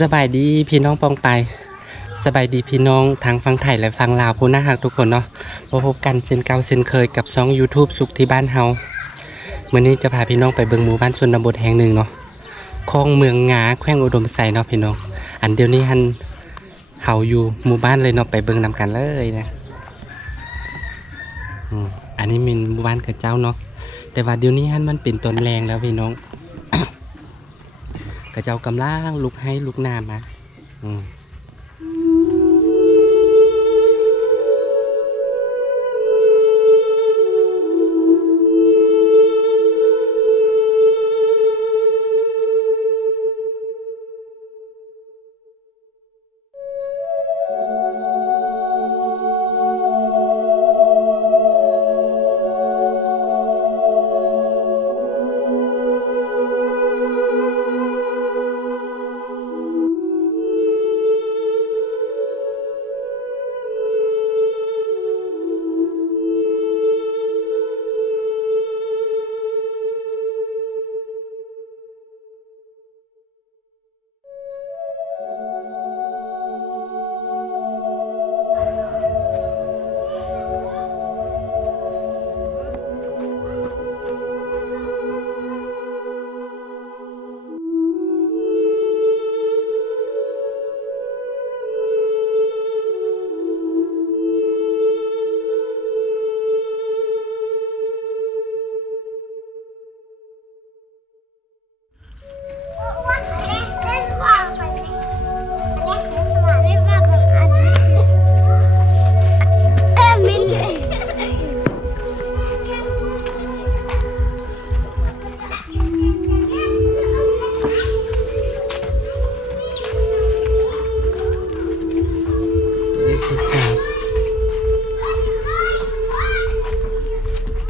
สบายดีพี่น้องปองไปสบายดีพี่น้องทางฝั่งไทยและฝั่งลาวผู้น่ารักทุกคนเนาะพบกันเช่นเก่าเช่นเคยกับช่อง YouTube สุขที่บ้านเฮามื้อนี้จะพาพี่น้องไปเบิ่งหมู่บ้านชนบทแห่งหนึ่งเนาะคลองเมืองงาแขวงอุดมไซเนาะพี่น้องอันเดียวนี้เฮาอยู่หมู่บ้านเลยเนาะไปเบิ่งนำกันเลยนะอืมอันนี้เป็นหมู่บ้านกับเจ้าเนาะแต่ว่าเดี๋ยวนี้มันเป็นต้นแรงแล้วพี่น้อง กระเจ้ากำลังลุกให้ลุกน้ำมาอืม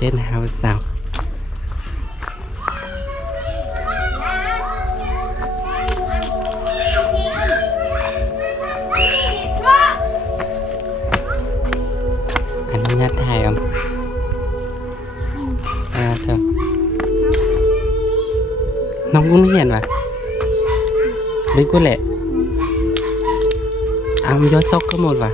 เจนเฮาสาวอันนี้น่าถ่ายอ่ะเธอน้องกุ้งเห็นปะไม่กุ้งแหละเอายอดซอกก็หมดวะ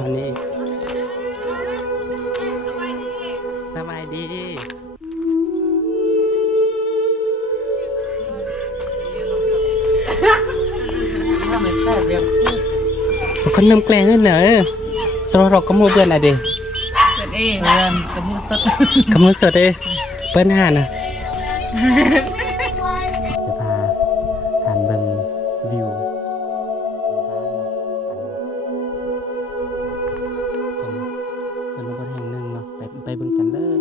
อันนี้สบายดีคนนำแกล้งเงินเหรอสโลเราก็มูเพื่อนอะเด เปิดเองเพื่อนกระมุดสด คำนู้นสดเลยเปิ้ลห่านะจะพาทานเบิงวิวของชนบทแห่งหนึ่งเนาะไปเบิ่งกันเลย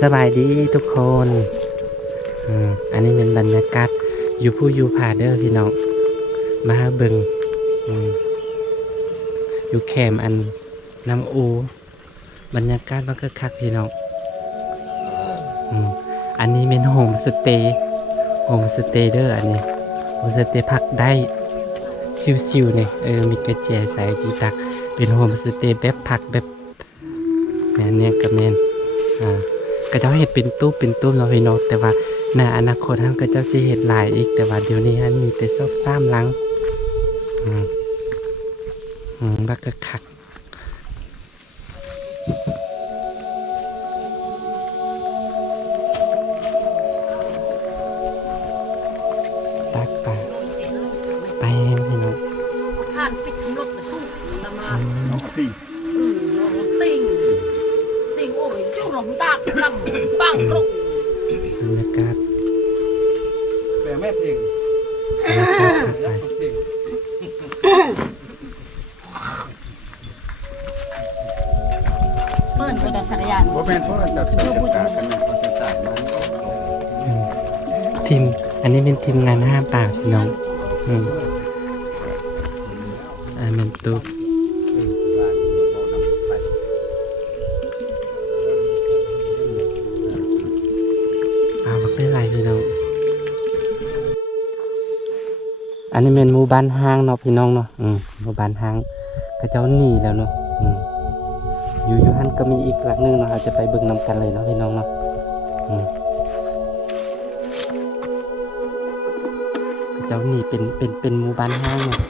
สบายดีทุกคนอันนี้เป็นบรรยากาศอยู่ผู้อยู่ผาเด้อพี่น้องมาเบิ่งอยู่แคมป์อันน้ำอูบรรยากาศมันก็คักพี่น้องอันนี้เป็นโฮมสเตย์เด้ออันนี้โฮมสเตย์พักได้ชิวๆเนี่ยมีกระเจใส่กีตักเป็นโฮมสเตย์แบบพักแบบเนี่ยก็แม่นก็เจ้าเห็ดเป็นตู้เนาะพี่น้องแต่ว่าในอนาคตท่านก็เจ้าจะเห็ดหลายอีกแต่ว่าเดี๋ยวนี้ท่านมีแต่ซอกซ้ำหลังบักกะคักตักป่าไปพี่น้อง ผ่านติดรถสู้ละมา น้องตี น้องติงโอ้ยจุ่มลงตากซ้ำปังลง บรรยากาศ แต่แม่เพลง ไป เปิ้นไปแต่สารยาน บ่แม่นโทรศัพท์สัญญากันนะเขาจะจ่ายมัน ทีมอันนี้เป็นทีมงานห้ามปากพี่น้องอันเป็นตู้บักได้ไรพี่น้องอันนี้เป็นหมู่บ้านห้างเนาะพี่น้องเนาะหมู่บ้านห้างกระเจ้าหนีแล้วเนาะอยู่ฮันก็มีอีกหลักนึงเนาะเราจะไปเบิ่งนำกันเลยเนาะพี่น้องเนาะกระเจ้าหนีเป็นหมู่บ้านห้างเนาะ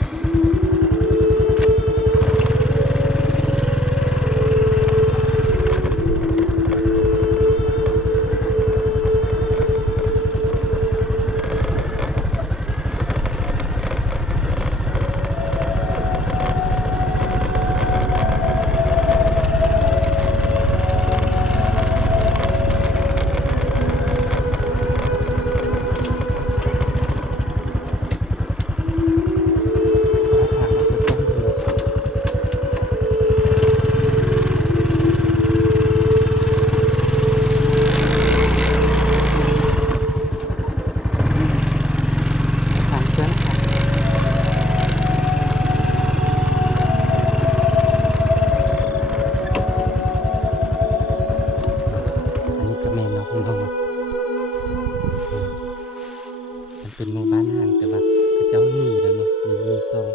เป็นหมู่บ้านห่างแต่ว่าพระเจ้าหนีแล้วเนาะมีสอง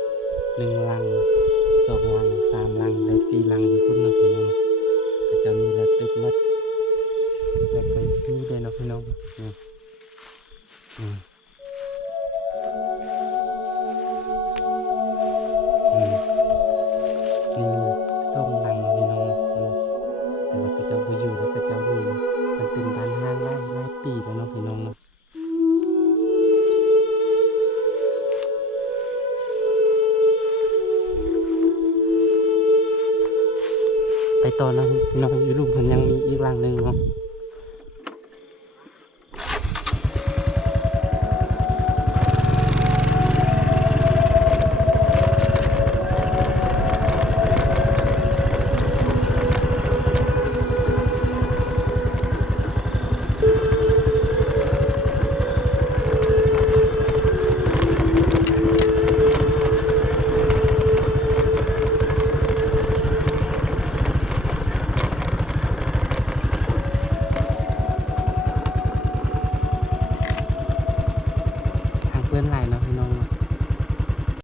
1 ลัง 2 ลัง 3 ลังและ4 ลังอยู่พุ่นเนาะพี่น้องพระเจ้าหนีแล้วตึบมัดแล้วก็มีได้เนาะพี่น้องนี่2 ลังเนาะพี่น้องแต่ว่าพระเจ้าบ่อยู่แล้วพระเจ้าหนีมันเป็นบ้านห่างหลายปีแล้วเนาะพี่น้องเนาะไปต่อนะพี่น้องอยู่ลุมเพิ่นยังมีอีกหลังหนึ่งเนาะ